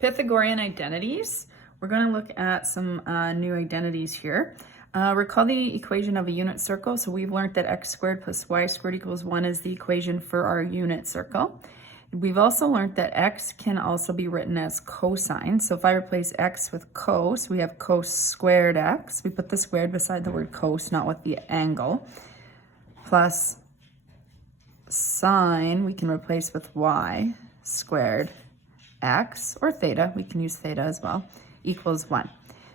Pythagorean identities. We're going to look at some new identities here. Recall the equation of a unit circle. So we've learned that x squared plus y squared equals 1 is the equation for our unit circle. We've also learned that x can also be written as cosine. So if I replace x with cos, we have cos squared x. We put the squared beside the word cos, not with the angle. Plus sine, we can replace with y squared x, or theta, we can use theta as well, equals 1.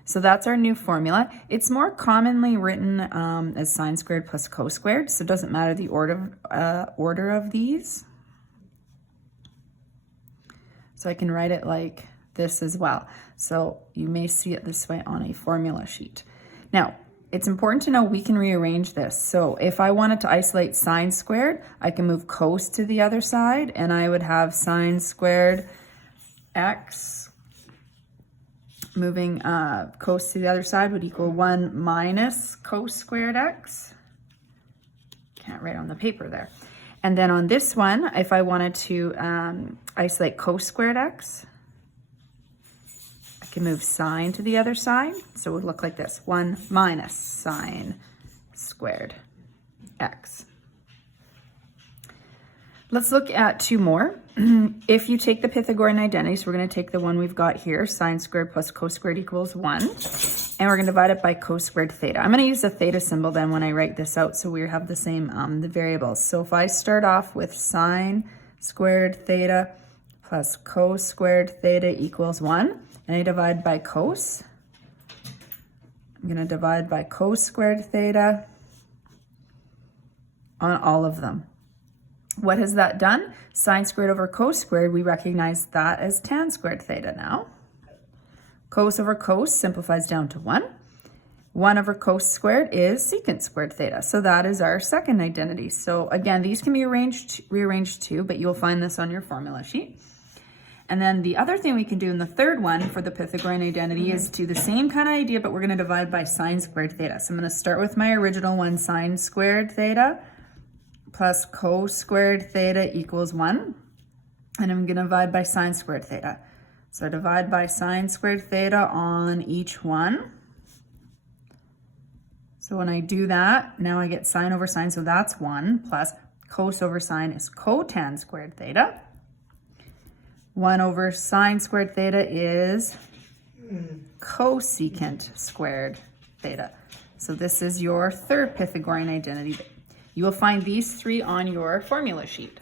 So that's our new formula. It's more commonly written as sine squared plus cos squared, so it doesn't matter the order of these. So I can write it like this as well. So you may see it this way on a formula sheet. Now, it's important to know we can rearrange this. So if I wanted to isolate sine squared, I can move cos to the other side, and I would have sine squared x, moving cos to the other side, would equal 1 minus cos squared x. Can't write on the paper there. And then on this one, if I wanted to isolate cos squared x, I can move sine to the other side. So it would look like this, 1 minus sine squared x. Let's look at two more. If you take the Pythagorean identities, we're going to take the one we've got here, sine squared plus cos squared equals 1. And we're going to divide it by cos squared theta. I'm going to use the theta symbol then when I write this out so we have the same the variables. So if I start off with sine squared theta plus cos squared theta equals 1, and I divide by cos, I'm going to divide by cos squared theta on all of them. What has that done? Sine squared over cos squared, we recognize that as tan squared theta now. Cos over cos simplifies down to 1. 1 over cos squared is secant squared theta. So that is our second identity. So again, these can be rearranged too, but you'll find this on your formula sheet. And then the other thing we can do in the third one for the Pythagorean identity is do the same kind of idea, but we're going to divide by sine squared theta. So I'm going to start with my original one, sine squared theta plus cos squared theta equals 1. And I'm going to divide by sine squared theta. So I divide by sine squared theta on each one. So when I do that, now I get sine over sine, so that's 1, plus cos over sine is cotan squared theta. 1 over sine squared theta is cosecant squared theta. So this is your third Pythagorean identity. You will find these three on your formula sheet.